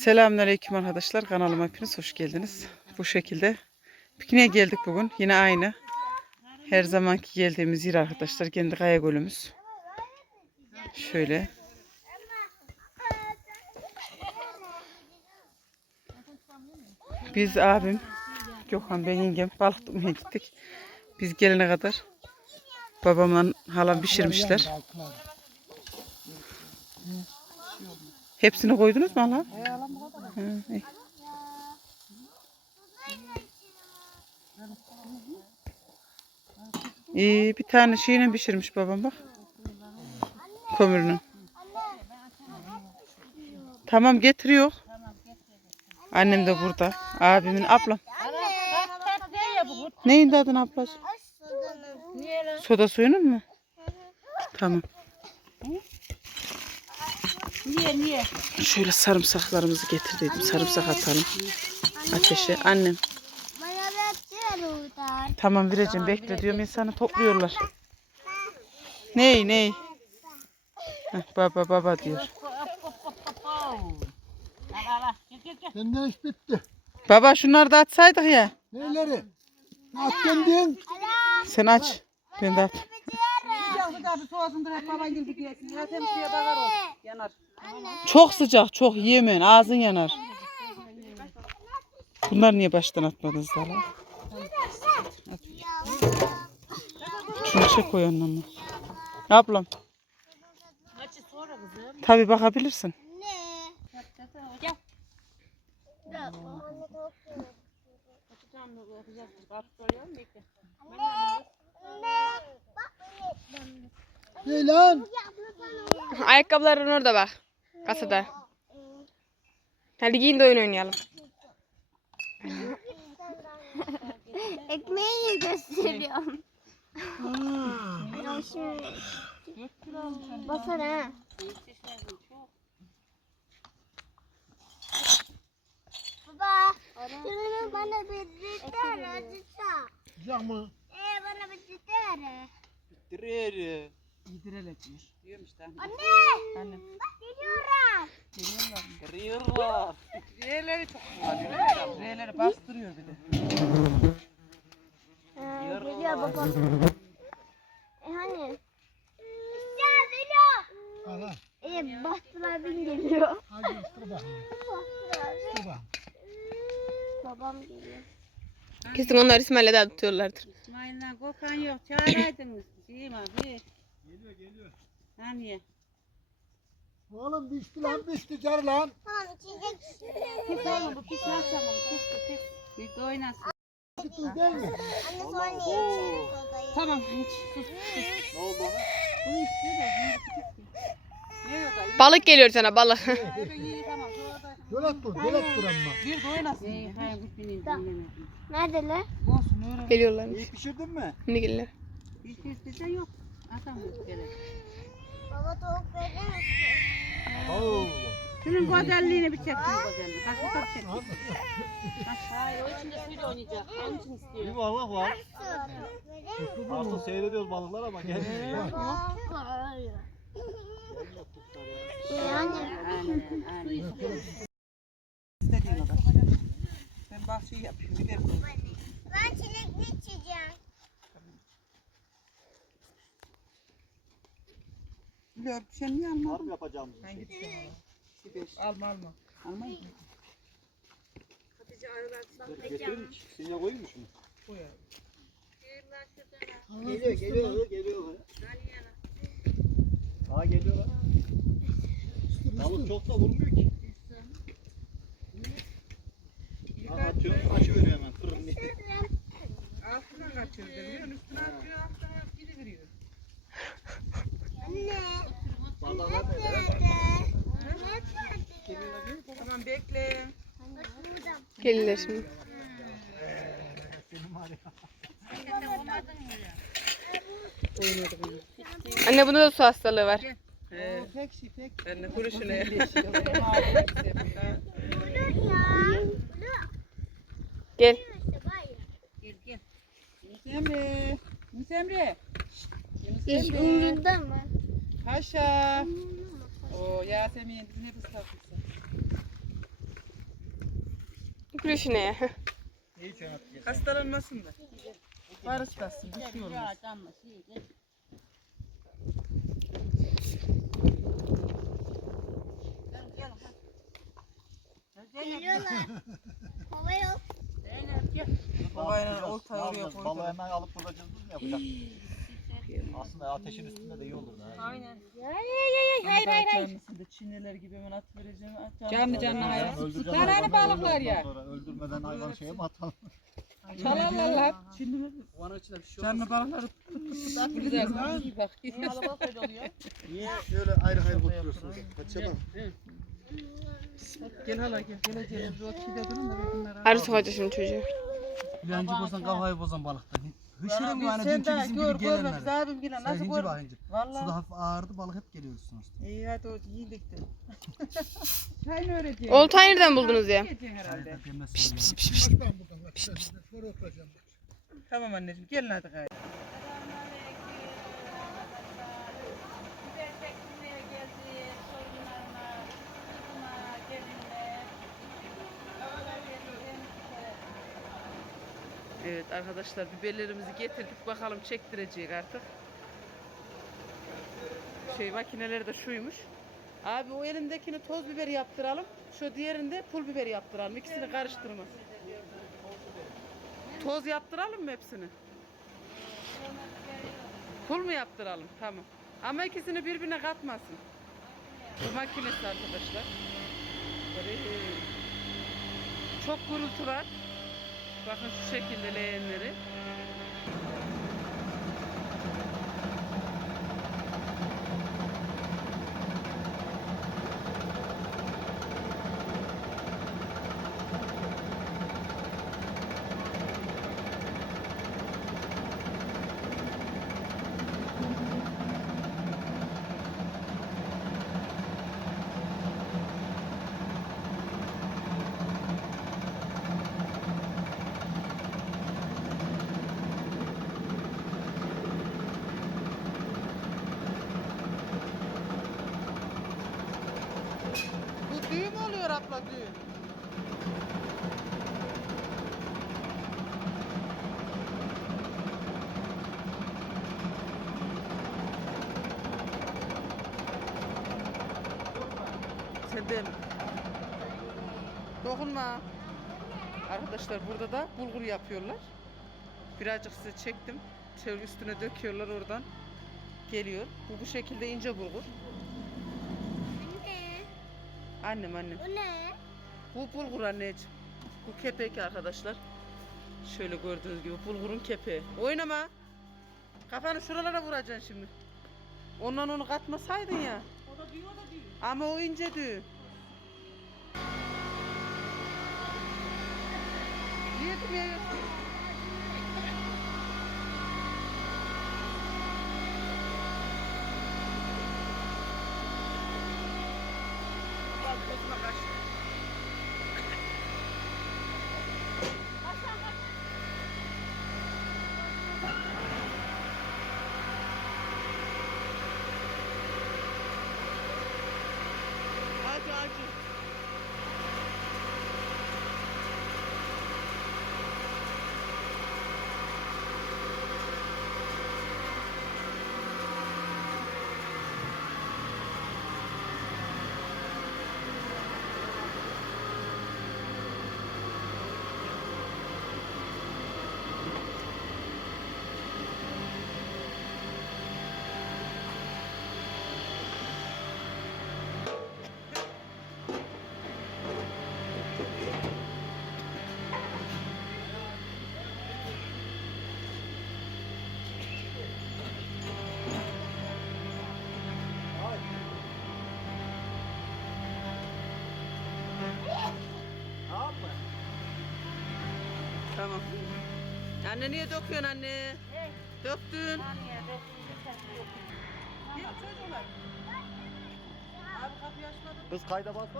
Selamünaleyküm arkadaşlar. Kanalıma hepiniz hoş geldiniz. Bu şekilde pikniğe geldik bugün. Yine aynı. Her zamanki geldiğimiz yer arkadaşlar. Kendi kaya gölümüz. Şöyle. Biz abim, Gökhan ben yengem balık tutmaya gittik. Biz gelene kadar babamla halam pişirmişler. Hepsini koydunuz mu hala? Hı, iyi. İyi bir tane şeyle pişirmiş babam bak. Kömürünü. Tamam getiriyor. Annem de burada. Abimin ablam. Neyin adını ablacığım? Soda suyunun mu? Tamam. Niye niye? Şöyle sarımsaklarımızı getir dedim. Sarımsak atalım. Ateşe. Annem. Bana oradan. Tamam vereceğim. Bekle diyorum. İnsanı topluyorlar. Ney ney? Heh, baba baba diyor. Senden iş bitti. Baba şunları da atsaydık ya. Neyleri? At kendin. Sen aç. Ben de at. Yavru da bir soğasındır hep baban gibi diyesin. Ya temizliğe bakar ol. Yanar. Çok sıcak. Çok yemeyin. Ağzın yanar. Bunlar niye baştan atmadınız daha lan? Şunu çek koy yanına. Ablam. Tabi bakabilirsin. Ne lan? Ayakkabıların orada bak. Kasada. Hadi giyin de oyun oynayalım. Ekmeği gösteriyorum. Ya şimdi. Basana. Baba, şunu bana bir cidden acısa. Ee, bana bir cidden. Yedirelim diyor. Diyorum işte. Anne, Annem. bak geliyorum. Kırıyorlar. Diğerleri çok Diğerleri bastırıyor bir de. Geliyor babam. E hani? Ya geliyor. Al al. Ee, bastılar bin geliyor. Hadi ısır bakayım. Isır bak. Babam geliyor. Kesin onlar İsmail'le daha tutuyorlardır. İsmail'le Gökhan yok. Çağıraydınız. Şey mi abi? Geliyor geliyor. Hani? Oğlum pişti lan pişti car lan. Tamam içecek. Pis oğlum bu pis nasıl ama pis bu pis. Bir de oynasın. Pişti değil mi? Anne sonra niye içecek odayı? Tamam hiç sus sus. Ne oldu ona? Bunu istiyor da şimdi pis. Ne yok da? Balık geliyor sana balık. İyi tamam. Dölet dur dölet dur amma. Bir de oynasın. İyi hayır bu benim dinlemedim. Neredeler? Olsun öyle. Geliyorlarmış. pişirdin mi? Şimdi gelirler. Bir şey istese yok. Atam. Baba tavuk verir misin? Şunun güzelliğini bir çek güzelliğini. Kaç top çek. Hayır o içinde suyla oynayacak. Onun için istiyor. Bir bak var. Aslında seyrediyoruz balıklar ama gelmiyor. Ben bahçeyi de Ben çilekli içeceğim. Biliyor bir şey niye almadın? Var mı yapacağımız bir şey? Bir şey? İki beş. Alma alma. Almayın mı? Dur, Getireyim mi? Sinye koyayım mı şunu? Koy abi. Geliyor geliyor geliyor. Ha geliyor lan. Balık çok da vurmuyor ki. Ha atıyor, açıveriyor hemen fırın diye. Altına kaçıyor biliyor musun? Üstüne atıyor, altına geri veriyor. Anne. Balıklar nerede? Tamam bekle. Gelirler şimdi. Anne bunda da su hastalığı var. He. Pek pek. Ben de kuruşuna ya. Gel. Gel gel. Yunus Emre. Yunus Emre. Yunus Emre. Paşa. Oo Yasemin dizine ıslatırsın. Tükürüş ne? İyi çönet gel. Hastalanmasın da. Var ıslasın. Bir şey olmaz. Geliyorlar. Hava yok. Zeynep, gel. Babayla oltayı oraya Balığı koydu. hemen alıp burada cızbız mı yapacak? Aslında ateşin üstünde de iyi olur. Ha. Aynen. Hayır hayır hayır. Çineler gibi hemen at vereceğim. At Canlı canlı hayır. Zararlı hayvanı, balıklar ya. sonra. Öldürmeden hayvan şeye mi atalım? Çalarlar. Çinli mi? Canlı balıkları Güzel. Bak. Kalabalık öyle oluyor. Niye öyle ayrı ayrı oturuyorsunuz? Kaçamam. Gel hala gel. Geleceğim. Bir okide durun da bir şimdi çocuğu. Bilancı bozan kafayı bozan balıktan. Hışırın yani sen dünkü bizim gibi gelenler. abim Sen nasıl gör? bak hinci. Suda Valla. hafif ağırdı balık hep geliyor üstüne üstüne. İyi hadi o iyilik de. Çay mı öğreteyim? Oltayı nereden buldunuz ya? Herhalde. Bak. Ben şöyle oturacağım. Tamam anneciğim gelin hadi gayrı. Arkadaşlar biberlerimizi getirdik bakalım çektirecek artık. Şey makineleri de şuymuş. Abi o elindekini toz biber yaptıralım. Şu diğerinde pul biber yaptıralım. İkisini karıştırma. Toz yaptıralım mı hepsini? Pul mu yaptıralım? Tamam. Ama ikisini birbirine katmasın. Bu makinesi arkadaşlar. Çok gurultu var. Bakın şu şekilde leğenleri. Bu düğüm Sen de dokunma. Arkadaşlar burada da bulgur yapıyorlar. Birazcık size çektim. Şöyle üstüne döküyorlar oradan. Geliyor. Bu bu şekilde ince bulgur. Anne. Annem annem. Bu ne? Bu bulgur anneciğim. Bu kepek arkadaşlar. Şöyle gördüğünüz gibi bulgurun kepeği. Oynama. Kafanı şuralara vuracaksın şimdi. Ondan onu katmasaydın ya. O da diyor, o da diyor. Ama o ince düğün. Yedim ya. Tamam. Anne niye döküyorsun anne? Döktün. Saniye, dört, Gel çocuklar. Abi kapıyı açmadın. Kız kayda basma.